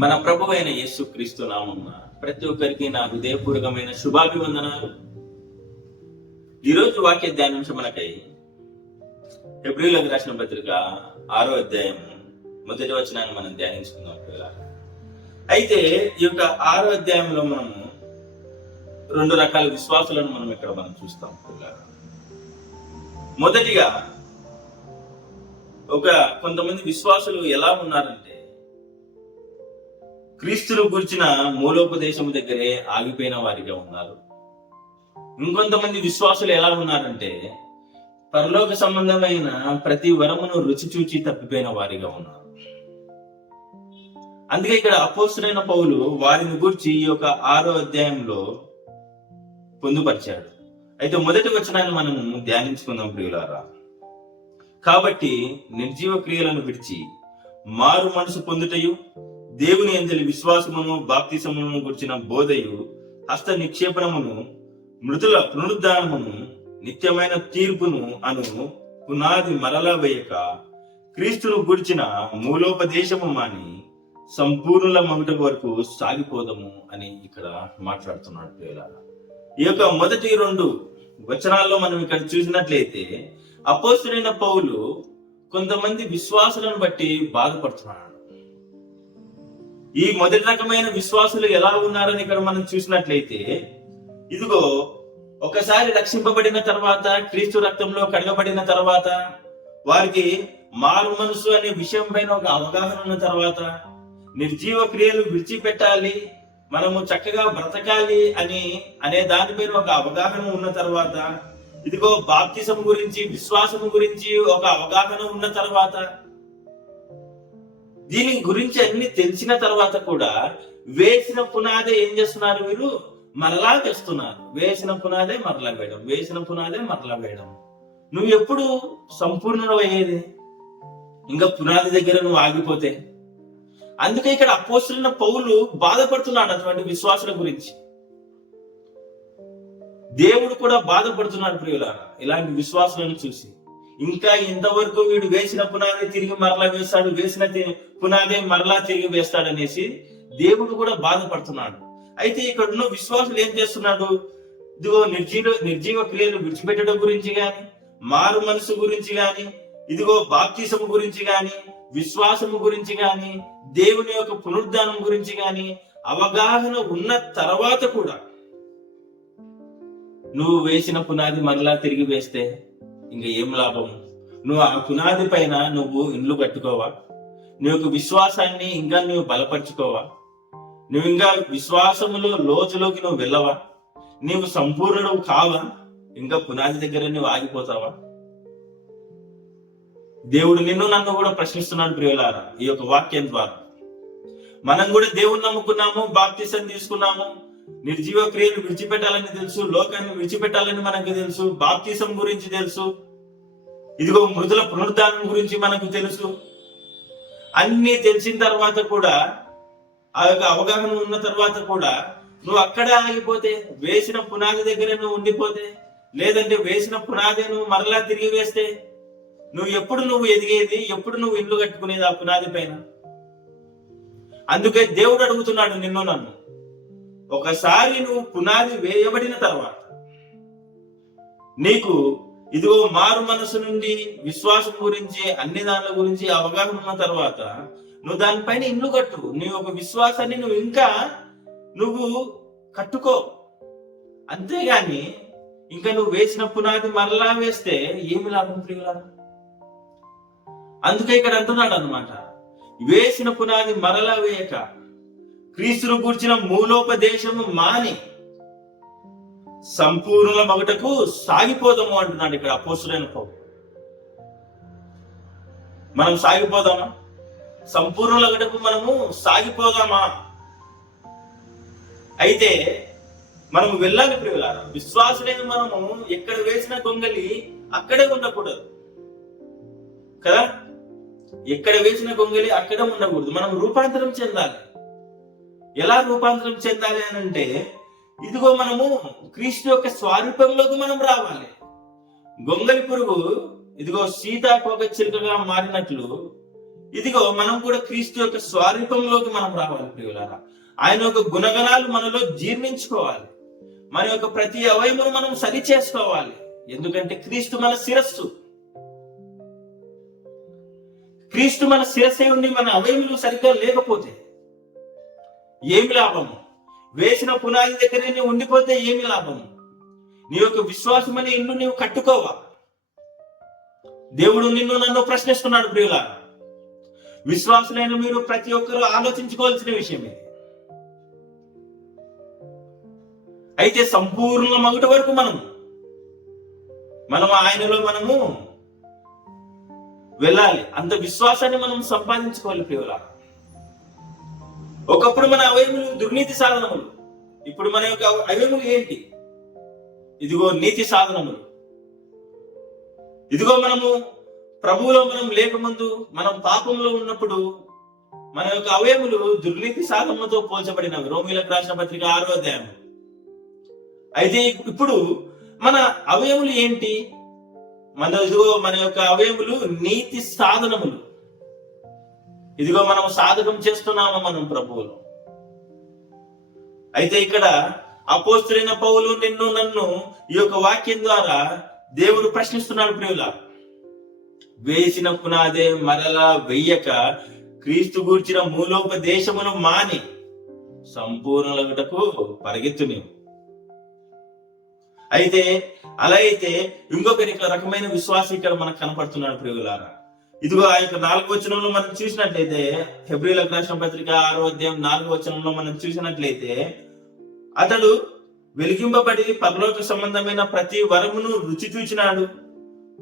మన ప్రభు అయిన యేసు క్రీస్తు నామమున ప్రతి ఒక్కరికి నా హృదయపూర్వకమైన శుభాభివందనాలు. ఈరోజు వాక్య ధ్యానాంశం మనకై హెబ్రీయులకు రాసిన పత్రిక 6వ అధ్యాయం మొదటి వచనాన్ని మనం ధ్యానించుకుందాం. అయితే ఈ యొక్క 6వ అధ్యాయంలో మనము రెండు రకాల విశ్వాసాలను మనం చూస్తాం. మొదటిగా కొంతమంది విశ్వాసులు ఎలా ఉన్నారంటే క్రీస్తును గురించిన మూలోపదేశము దగ్గరే ఆగిపోయిన వారిగా ఉన్నారు. ఇంకొంతమంది విశ్వాసులు ఎలా ఉన్నారంటే పరలోక సంబంధమైన ప్రతి వరమును రుచి చూచి తప్పిపోయిన వారిగా ఉన్నారు. అందుకే ఇక్కడ అపోస్తలుడైన పౌలు వారిని గురించి ఈ యొక్క 6వ అధ్యాయంలో పొందుపరిచాడు. అయితే మొదటి వచనాన్ని మనము ధ్యానించుకుందాం ప్రియులారా. కాబట్టి నిర్జీవ క్రియలను విడిచి మారు మనసు పొందుటయు దేవుని యందలి విశ్వాసమును బాప్తిసమును గుర్చిన బోధయు హస్త నిక్షేపణమును మృతుల పునరుద్ధానమును నిత్యమైన తీర్పును అను పునాది మరలా వేయక క్రీస్తును గుర్చిన మూలోపదేశము మాని సంపూర్ణుల మగుట వరకు సాగిపోదము అని ఇక్కడ మాట్లాడుతున్నాడు ప్రియులారా. ఈ యొక్క మొదటి 2 వచనాల్లో మనం ఇక్కడ చూసినట్లయితే అపోస్తలుడైన పౌలు కొంతమంది విశ్వాసులను బట్టి బాధపడుతున్నాడు. ఈ మొదటి రకమైన విశ్వాసులు ఎలా ఉన్నారని ఇక్కడ మనం చూసినట్లయితే, ఇదిగో ఒకసారి రక్షింపబడిన తర్వాత, క్రీస్తు రక్తంలో కడగబడిన తర్వాత, వారికి మారు మనసు అనే విషయం పైన ఒక అవగాహన ఉన్న తర్వాత, నిర్జీవ క్రియలు విడిచిపెట్టాలి, మనము చక్కగా బ్రతకాలి అనే దానిపైన ఒక అవగాహన ఉన్న తర్వాత, ఇదిగో బాప్తిసం గురించి, విశ్వాసం గురించి ఒక అవగాహన ఉన్న తర్వాత, దీని గురించి అన్ని తెలిసిన తర్వాత కూడా వేసిన పునాదే ఏం చేస్తున్నారు? వీరు మరలా తెస్తున్నారు. వేసిన పునాదే మరలా వేయడం, వేసిన పునాదే మరలా వేయడం. నువ్వు ఎప్పుడు సంపూర్ణమయ్యేది? ఇంకా పునాది దగ్గర నువ్వు ఆగిపోతే. అందుకే ఇక్కడ అపోస్తలుడైన పౌలు బాధపడుతున్నాడు అటువంటి విశ్వాసుల గురించి. దేవుడు కూడా బాధపడుతున్నాడు ప్రియులారా ఇలాంటి విశ్వాసులను చూసి. ఇంకా ఇంతవరకు వీడు వేసిన పునాది తిరిగి మరలా వేస్తాడు, వేసిన పునాదే మరలా తిరిగి వేస్తాడనేసి దేవుడు కూడా బాధపడుతున్నాడు. అయితే ఇక్కడ ఉన్న విశ్వాసులు ఏం చేస్తున్నాడు? ఇదిగో నిర్జీవ క్రియలు విడిచిపెట్టడం గురించి గాని, మారు మనసు గురించి గాని, ఇదిగో బాప్తిసము గురించి గాని, విశ్వాసము గురించి గాని, దేవుని యొక్క పునరుద్ధానం గురించి గాని అవగాహన ఉన్న తర్వాత కూడా నువ్వు వేసిన పునాది మరలా తిరిగి వేస్తే ఇంకా ఏం లాభం? నువ్వు ఆ పునాది పైన నువ్వు ఇండ్లు కట్టుకోవా? నీ యొక్క విశ్వాసాన్ని ఇంకా నువ్వు బలపరుచుకోవా? నువ్వు ఇంకా విశ్వాసములో లోతులోకి నువ్వు వెళ్ళవా? నీవు సంపూర్ణుడు కావా? ఇంకా పునాది దగ్గర నువ్వు ఆగిపోతావా? దేవుడు నిన్ను నన్ను కూడా ప్రశ్నిస్తున్నాడు ప్రియులారా ఈ యొక్క వాక్యం ద్వారా. మనం కూడా దేవుణ్ణి నమ్ముకున్నాము, బాప్తిసం తీసుకున్నాము, నిర్జీవ క్రియలు విడిచిపెట్టాలని తెలుసు, లోకాన్ని విడిచిపెట్టాలని మనకు తెలుసు, బాప్తిసం గురించి తెలుసు, ఇదిగో మృతుల పునరుద్ధానం గురించి మనకు తెలుసు. అన్ని తెలిసిన తర్వాత కూడా, ఆ యొక్క అవగాహన ఉన్న తర్వాత కూడా నువ్వు అక్కడే ఆగిపోతే, వేసిన పునాది దగ్గర నువ్వు ఉండిపోతే, లేదంటే వేసిన పునాది నువ్వు మరలా తిరిగి వేస్తే నువ్వు ఎదిగేది? ఎప్పుడు నువ్వు ఇల్లు కట్టుకునేది ఆ పునాది పైన? అందుకే దేవుడు అడుగుతున్నాడు నిన్ను నన్ను, ఒకసారి నువ్వు పునాది వేయబడిన తర్వాత నీకు ఇదిగో మారు మనసు నుండి విశ్వాసం గురించి అన్ని దానిల గురించి అవగాహన ఉన్న తర్వాత నువ్వు దానిపైన ఇల్లు కట్టు. నీ ఒక విశ్వాసాన్ని నువ్వు కట్టుకో. అంతేగాని ఇంకా నువ్వు వేసిన పునాది మరలా వేస్తే ఏమి లాభం ప్రియులారా? అందుకే ఇక్కడ అంటున్నాడు అన్నమాట, వేసిన పునాది మరలా వేయక క్రీస్తును గూర్చిన మూలోపదేశము మాని సంపూర్ణ మగుటకు సాగిపోదాము అంటున్నాడు ఇక్కడ అపోస్తలుడైన పౌలు. మనం సాగిపోదామా? సంపూర్ణ మగుటకు మనము సాగిపోదామా? అయితే మనము వెళ్ళాలి ప్రియులారా. విశ్వాసులైన మనము ఎక్కడ వేసిన గొంగలి అక్కడే ఉండకూడదు కదా. ఎక్కడ వేసిన గొంగలి అక్కడే ఉండకూడదు. మనం రూపాంతరం చెందాలి. ఎలా రూపాంతరం చెందాలి అని అంటే, ఇదిగో మనము క్రీస్తు యొక్క స్వరూపంలోకి మనం రావాలి. గొంగలి పురుగు ఇదిగో సీతాకోక చిలుకగా మారినట్లు ఇదిగో మనం కూడా క్రీస్తు యొక్క స్వరూపంలోకి మనం రావాలి ప్రియులారా. ఆయన యొక్క గుణగణాలు మనలో జీర్ణించుకోవాలి. మన యొక్క ప్రతి అవయమును మనం సరి చేసుకోవాలి. ఎందుకంటే క్రీస్తు మన శిరస్సు. క్రీస్తు మన శిరస్సే ఉండి మన అవయములు సరిగ్గా లేకపోతే ఏమి లాభము? వేసిన పునాది దగ్గరే ఉండిపోతే ఏమి లాభము? నీ యొక్క విశ్వాసం అనే ఇల్లు నీవు కట్టుకోవా? దేవుడు నిన్ను నన్ను ప్రశ్నిస్తున్నాడు ప్రియులారా. విశ్వాసులైన మీరు ప్రతి ఒక్కరూ ఆలోచించుకోవాల్సిన విషయం ఇది. అయితే సంపూర్ణ మగుట వరకు మనం ఆయనలో వెళ్ళాలి. అంత విశ్వాసాన్ని మనం సంపాదించుకోవాలి ప్రియులారా. ఒకప్పుడు మన అవయములు దుర్నీతి సాధనములు, ఇప్పుడు మన యొక్క అవయములు ఏంటి? ఇదిగో నీతి సాధనములు. ఇదిగో మనము ప్రభువులో లేకముందు మనం పాపంలో ఉన్నప్పుడు మన యొక్క అవయములు దుర్నీతి సాధనలతో పోల్చబడినవి. రోమీయులకు రాసిన పత్రిక 6వ అధ్యాయం. అయితే ఇప్పుడు మన అవయములు ఏంటి? ఇదిగో మన యొక్క అవయములు నీతి సాధనములు. ఇదిగో మనం సాధకం చేస్తున్నాము మనం ప్రభువులో. అయితే ఇక్కడ అపోస్తలుడైన పౌలు నిన్ను నన్ను ఈ యొక్క వాక్యం ద్వారా దేవుడు ప్రశ్నిస్తున్నాడు ప్రియులా. వేసిన పునాదే మరలా వెయ్యక క్రీస్తు గూర్చిన మూలోపదేశమును మాని సంపూర్ణులగుటకు పరిగెత్తు నీవు. అయితే అలా అయితే ఇంకొక రకమైన విశ్వాసం ఇక్కడ మనకు కనపడుతున్నాడు ప్రియులారా. ఇదిగో ఆ యొక్క 4వ వచనంలో మనం చూసినట్లయితే, హెబ్రీయులకు రాసిన పత్రిక 6వ అధ్యాయం 4వ వచనంలో మనం చూసినట్లయితే, అతడు వెలిగింపబడి పరలోక సంబంధమైన ప్రతి వరమును రుచి చూచినాడు,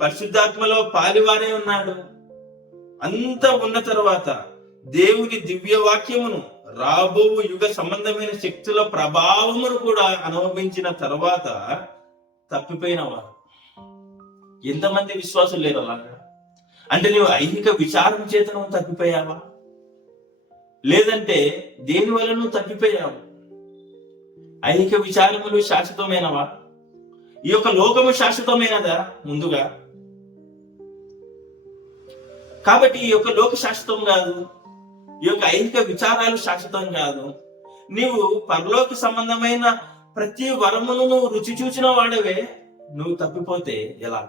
పరిశుద్ధాత్మలో పాలివారే ఉన్నాడు. అంత ఉన్న తర్వాత దేవుని దివ్య వాక్యమును రాబోవు యుగ సంబంధమైన శక్తుల ప్రభావమును కూడా అనుభవించిన తర్వాత తప్పిపోయినవారు. ఎంతమంది విశ్వాసులు లేరు అలాగా? అంటే నువ్వు ఐహిక విచారం చేత నువ్వు తప్పిపోయావా? లేదంటే దేని వల్ల నువ్వు తప్పిపోయావు? ఐహిక విచారములు శాశ్వతమైనవా? ఈ యొక్క లోకము శాశ్వతమైనదా? ముందుగా కాబట్టి ఈ యొక్క లోక శాశ్వతం కాదు, ఈ యొక్క ఐహిక విచారాలు శాశ్వతం కాదు. నీవు పరలోక సంబంధమైన ప్రతి వరమును నువ్వు రుచి చూచిన వాడవే, నువ్వు తప్పిపోతే ఎలా?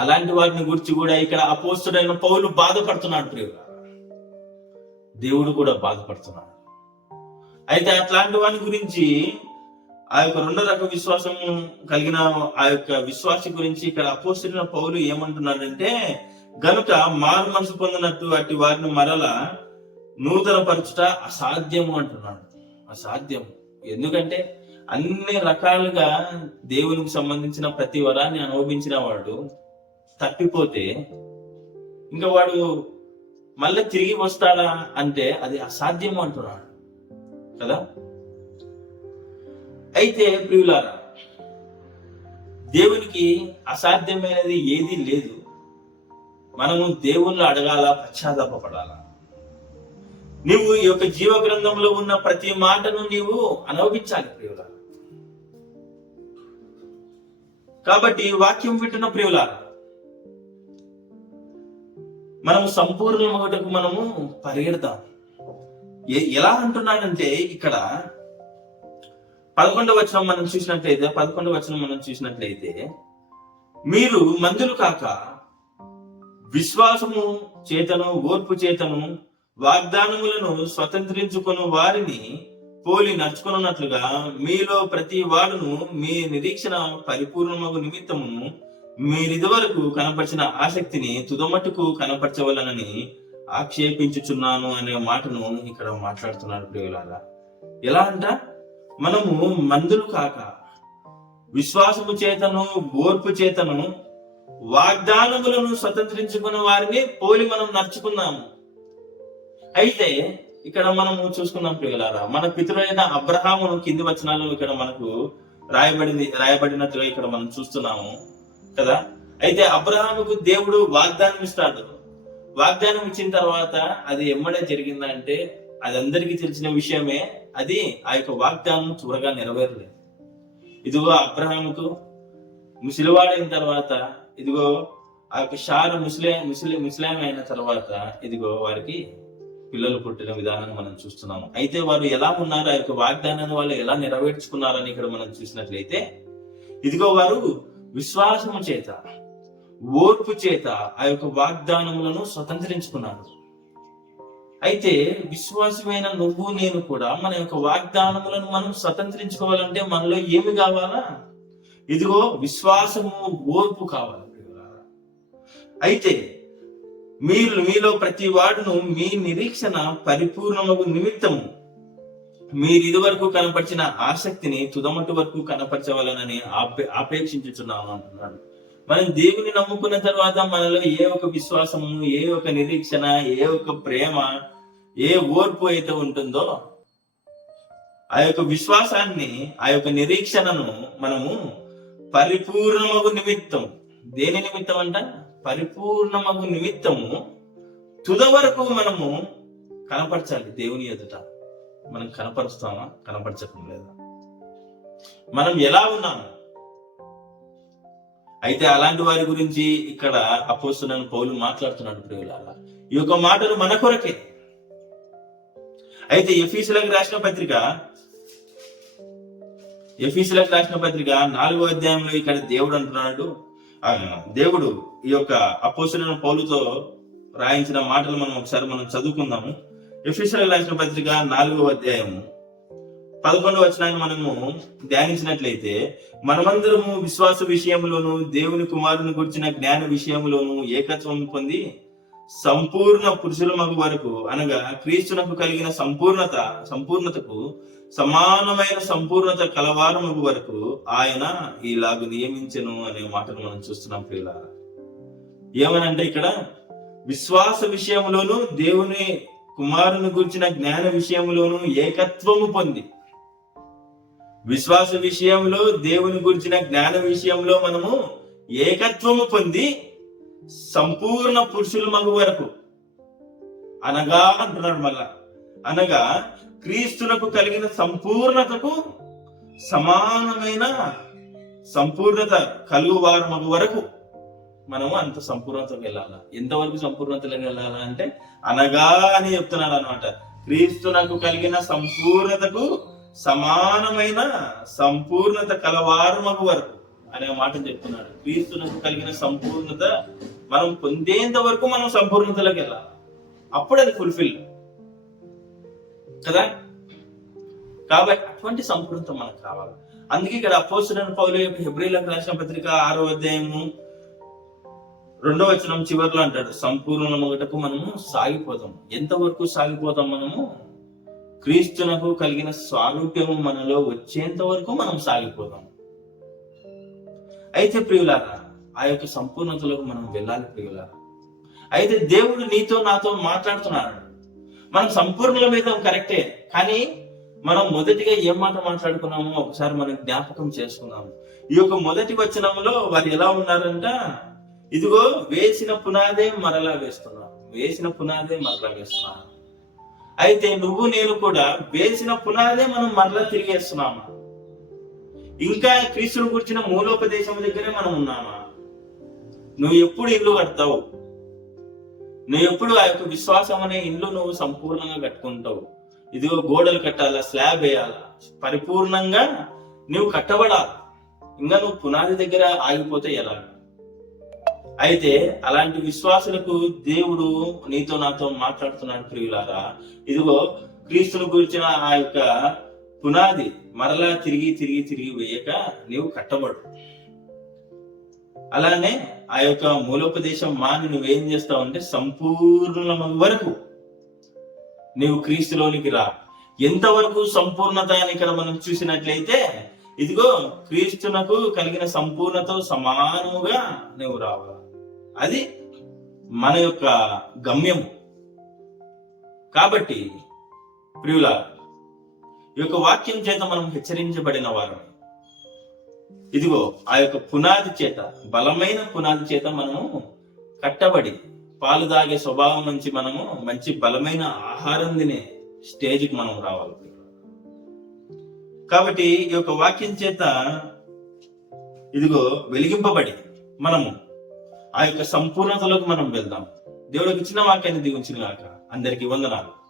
అలాంటి వారిని గురించి కూడా ఇక్కడ అపోస్తలుడైన పౌలు బాధపడుతున్నాడు ప్రియులారా. దేవుడు కూడా బాధపడుతున్నాడు. అయితే అట్లాంటి వాని గురించి ఆ యొక్క 2వ రక విశ్వాసం కలిగిన ఆ యొక్క విశ్వాసి గురించి ఇక్కడ అపోస్తలుడైన పౌలు ఏమంటున్నాడంటే, గనుక మారు మనసు పొందినట్టు అట్టి వారిని మరలా నూతన పరచుట అసాధ్యము అంటున్నాడు. అసాధ్యం. ఎందుకంటే అన్ని రకాలుగా దేవునికి సంబంధించిన ప్రతి వరాన్ని అనుభవించిన వాడు తప్పిపోతే ఇంకా వాడు మళ్ళీ తిరిగి వస్తాడా అంటే అది అసాధ్యము అంటున్నాడు కదా. అయితే ప్రియులారా, దేవునికి అసాధ్యమైనది ఏది లేదు. మనము దేవుళ్ళు అడగాల, పశ్చాత్తాపపడాలా. నీవు ఈ యొక్క జీవ గ్రంథంలో ఉన్న ప్రతి మాటను నీవు అనుభవించాలి ప్రియులారా. కాబట్టి వాక్యం వింటున్న ప్రియులారా, మనము సంపూర్ణమగుటకు మనము పరిగెడతాం. ఎలా అంటున్నాడంటే ఇక్కడ 11వ వచనం మనం చూసినట్లయితే మీరు మందులు కాక విశ్వాసము చేతను ఓర్పు చేతను వాగ్దానములను స్వతంత్రించుకుని వారిని పోలి నడుచుకున్నట్లుగా మీలో ప్రతి వాడును మీ నిరీక్షణ పరిపూర్ణమగు నిమిత్తము మీరిదివరకు కనపరిచిన ఆసక్తిని తుదమట్టుకు కనపరచవలనని ఆక్షేపించుచున్నాను అనే మాటను ఇక్కడ మాట్లాడుతున్నాడు ప్రియులారా. ఎలా అంట? మనము మందులు కాక విశ్వాసము చేతను ఓర్పు చేతను వాగ్దానములను స్వతంత్రించుకున్న వారిని పోలి మనం నడుచుకున్నాము. అయితే ఇక్కడ మనము చూసుకున్నాం ప్రియులారా, మన పితరులైన అబ్రహామును కింది వచనాలు ఇక్కడ మనకు రాయబడినట్టుగా ఇక్కడ మనం చూస్తున్నాము కదా. అయితే అబ్రహాముకు దేవుడు వాగ్దానం ఇస్తాడు. వాగ్దానం ఇచ్చిన తర్వాత అది ఎమ్మడే జరిగిందంటే అది అందరికీ తెలిసిన విషయమే. అది ఆ యొక్క వాగ్దానం త్వరగా నెరవేరలేదు. ఇదిగో అబ్రహాముకు ముసలివాడైన తర్వాత ఇదిగో ఆ యొక్క షార ముస్లిం అయిన తర్వాత ఇదిగో వారికి పిల్లలు పుట్టిన విధానాన్ని మనం చూస్తున్నాము. అయితే వారు ఎలా ఉన్నారు, ఆ యొక్క వాగ్దానాన్ని వాళ్ళు ఎలా నెరవేర్చుకున్నారని ఇక్కడ మనం చూసినట్లయితే ఇదిగో వారు విశ్వాసము చేత, ఓర్పు చేత ఆ యొక్క వాగ్దానములను స్వతంత్రించుకున్నారు. అయితే విశ్వాసమైన నువ్వు నేను కూడా మన యొక్క వాగ్దానములను మనం స్వతంత్రించుకోవాలంటే మనలో ఏమి కావాలా? ఇదిగో విశ్వాసము, ఓర్పు కావాలి. అయితే మీలో ప్రతి వాడును మీ నిరీక్షణ పరిపూర్ణమగు నిమిత్తము మీరు ఇదివరకు కనపరిచిన ఆసక్తిని తుదమటి వరకు కనపరచవాలనని ఆపేక్షించుచున్నాను అంటున్నాడు. మనం దేవుని నమ్ముకున్న తర్వాత మనలో ఏ ఒక విశ్వాసము, ఏ ఒక నిరీక్షణ, ఏ ఒక ప్రేమ, ఏ ఓర్పు అయితే ఉంటుందో ఆ యొక్క విశ్వాసాన్ని, ఆ యొక్క నిరీక్షణను మనము పరిపూర్ణమగు నిమిత్తం, దేని నిమిత్తం అంట? పరిపూర్ణమగు నిమిత్తము తుద వరకు మనము కనపరచాలి దేవుని ఎదుట. మనం కనపరుస్తామా? కనపరచడం లేదా? మనం ఎలా ఉన్నాము? అయితే అలాంటి వారి గురించి ఇక్కడ అపోస్తలుడైన పౌలు మాట్లాడుతున్నాడు ప్రియులారా. ఈ యొక్క మాటలు మన కొరకే. అయితే ఎఫీసులకు రాసిన పత్రిక 4వ అధ్యాయంలో ఇక్కడ దేవుడు అంటున్నాడు, దేవుడు ఈ యొక్క అపోస్తలుడైన పౌలుతో రాయించిన మాటలు మనం ఒకసారి చదువుకుందాము. ఎఫీసులకు రాసిన పత్రిక 4వ అధ్యాయము 11వ వచనాన్ని మనము ధ్యానించినట్లయితే, మనమందరము విశ్వాస విషయంలోను దేవుని కుమారుని గురించిన జ్ఞాన విషయంలోను ఏకత్వం పొంది సంపూర్ణ పురుషుల మగు వరకు, అనగా క్రీస్తునకు కలిగిన సంపూర్ణతకు సమానమైన సంపూర్ణత కలవారు మగు వరకు ఆయన ఇలాగ నియమించెను అనే మాటను మనం చూస్తున్నాం ప్రియులారా. ఏమనంటే ఇక్కడ విశ్వాస విషయంలోను దేవుని కుమారుని గురించిన జ్ఞాన విషయంలోను ఏకత్వము పొంది, విశ్వాస విషయంలో దేవుని గురించిన జ్ఞాన విషయంలో మనము ఏకత్వము పొంది సంపూర్ణ పురుషుల మగు వరకు, అనగా అంటున్నాడు మళ్ళా, అనగా క్రీస్తునకు కలిగిన సంపూర్ణతకు సమానమైన సంపూర్ణత కలుగువారు మగు వరకు మనము అంత సంపూర్ణతకు వెళ్ళాలా. ఎంతవరకు సంపూర్ణతలోకి వెళ్ళాలా అంటే అనగా అని చెప్తున్నాడు అనమాట. క్రీస్తునకు కలిగిన సంపూర్ణతకు సమానమైన సంపూర్ణత కలవారు మగు వరకు అనే మాట చెప్తున్నాడు. క్రీస్తునకు కలిగిన సంపూర్ణత మనం పొందేంత వరకు మనం సంపూర్ణతలోకి వెళ్ళాలి. అప్పుడు అది ఫుల్ఫిల్ కదా. కాబట్టి అటువంటి సంపూర్ణత మనకు కావాలి. అందుకే ఇక్కడ అపోస్తలుడైన పౌలు హెబ్రీయులకు రాసిన పత్రిక 6వ అధ్యాయము 2వ వచనం చివరిలో అంటాడు, సంపూర్ణమగుటకు మనము సాగిపోతాం. ఎంతవరకు సాగిపోతాం? మనము క్రీస్తునకు కలిగిన స్వారూప్యము మనలో వచ్చేంత వరకు మనం సాగిపోతాం. అయితే ప్రియులారా, ఆ యొక్క సంపూర్ణతలోకి మనం వెళ్ళాలి ప్రియులారా. అయితే దేవుడు నీతో నాతో మాట్లాడుతున్నాడు. మనం సంపూర్ణల మీద కరెక్టే, కానీ మనం మొదటిగా ఏం మాట మాట్లాడుకున్నామో ఒకసారి మనం జ్ఞాపకం చేసుకున్నాము. ఈ యొక్క మొదటి వచనంలో వారు ఎలా ఉన్నారంట, ఇదిగో వేసిన పునాదే మరలా వేస్తున్నారు, వేసిన పునాదే మరలా వేస్తున్నారు. అయితే నువ్వు నేను కూడా వేసిన పునాదే మనం మరలా తిరిగేస్తున్నామా? ఇంకా క్రీస్తుని గురించిన మూలోపదేశం దగ్గరే మనం ఉన్నామా? నువ్వు ఎప్పుడు ఇల్లు కడతావు? నువ్వు ఎప్పుడు ఆ యొక్క విశ్వాసం అనే ఇల్లు నువ్వు సంపూర్ణంగా కట్టుకుంటావు? ఇదిగో గోడలు కట్టాలా, స్లాబ్ వేయాలా, పరిపూర్ణంగా నువ్వు కట్టబడాలి. ఇంకా నువ్వు పునాది దగ్గర ఆగిపోతే ఎలా? అయితే అలాంటి విశ్వాసులకు దేవుడు నీతో నాతో మాట్లాడుతున్నాడు ప్రియులారా. ఇదిగో క్రీస్తుని గురించిన ఆ యొక్క పునాది మరలా తిరిగి వేయక నీవు కట్టబడు. అలానే ఆ యొక్క మూలోపదేశం మాని నువ్వేం చేస్తావు అంటే సంపూర్ణ వరకు నీవు క్రీస్తులోనికి రా. ఎంతవరకు సంపూర్ణత అని ఇక్కడ మనం చూసినట్లయితే, ఇదిగో క్రీస్తునకు కలిగిన సంపూర్ణతో సమానముగా నువ్వు రావాలి. అది మన యొక్క గమ్యము. కాబట్టి ప్రియుల, ఈ యొక్క వాక్యం చేత మనం హెచ్చరించబడిన వారు. ఇదిగో ఆ యొక్క పునాది చేత, బలమైన పునాది చేత మనము కట్టబడి పాలు తాగే స్వభావం నుంచి మనము మంచి బలమైన ఆహారం తినే స్టేజ్కి మనం రావాలి. కాబట్టి ఈ యొక్క వాక్యం చేత ఇదిగో వెలిగింపబడి మనము ఆ యొక్క సంపూర్ణతలోకి మనం వెళ్దాం. దేవుడికి ఇచ్చిన వాక్యాన్ని దీవించిన గాక. అందరికీ వందనాలు.